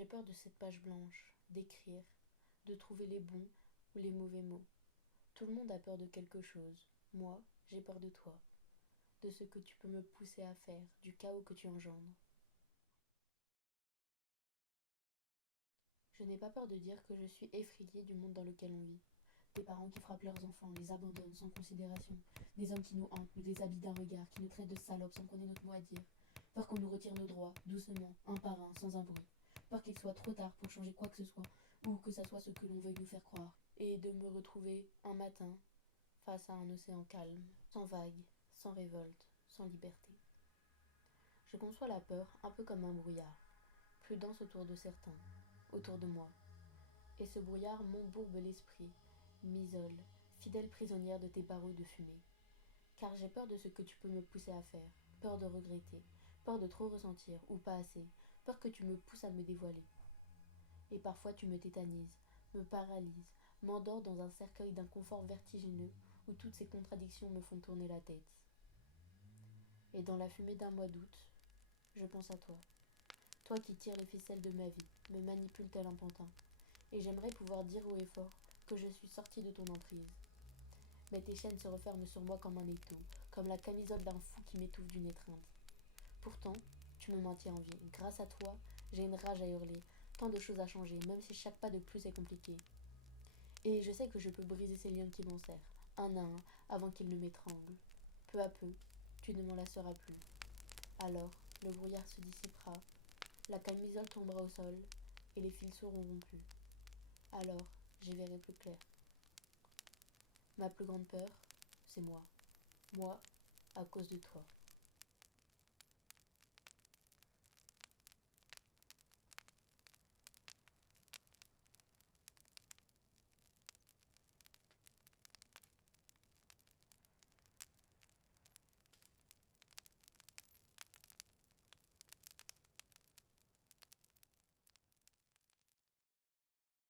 J'ai peur de cette page blanche, d'écrire, de trouver les bons ou les mauvais mots. Tout le monde a peur de quelque chose. Moi, j'ai peur de toi, de ce que tu peux me pousser à faire, du chaos que tu engendres. Je n'ai pas peur de dire que je suis effrayée du monde dans lequel on vit. Des parents qui frappent leurs enfants, les abandonnent sans considération. Des hommes qui nous hantent, nous déshabillent d'un regard, qui nous traitent de salopes sans qu'on ait notre mot à dire. Peur qu'on nous retire nos droits, doucement, un par un, sans un bruit. Peur qu'il soit trop tard pour changer quoi que ce soit, ou que ça soit ce que l'on veuille nous faire croire. Et de me retrouver, un matin, face à un océan calme, sans vagues, sans révolte, sans liberté. Je conçois la peur un peu comme un brouillard, plus dense autour de certains, autour de moi. Et ce brouillard m'embourbe l'esprit, m'isole, fidèle prisonnière de tes barreaux de fumée. Car j'ai peur de ce que tu peux me pousser à faire, peur de regretter, peur de trop ressentir, ou pas assez, peur que tu me pousses à me dévoiler. Et parfois tu me tétanises, me paralyses, m'endors dans un cercueil d'inconfort vertigineux où toutes ces contradictions me font tourner la tête. Et dans la fumée d'un mois d'août, je pense à toi. Toi qui tires les ficelles de ma vie, me manipule tel un pantin. Et j'aimerais pouvoir dire haut et fort que je suis sortie de ton emprise. Mais tes chaînes se referment sur moi comme un étau, comme la camisole d'un fou qui m'étouffe d'une étreinte. Pourtant, tu me maintiens en vie. Grâce à toi, j'ai une rage à hurler, tant de choses à changer, même si chaque pas de plus est compliqué. Et je sais que je peux briser ces liens qui m'enserrent, un à un, avant qu'ils ne m'étranglent. Peu à peu, tu ne m'en lasseras plus. Alors, le brouillard se dissipera, la camisole tombera au sol, et les fils seront rompus. Alors, j'y verrai plus clair. Ma plus grande peur, c'est moi. Moi, à cause de toi.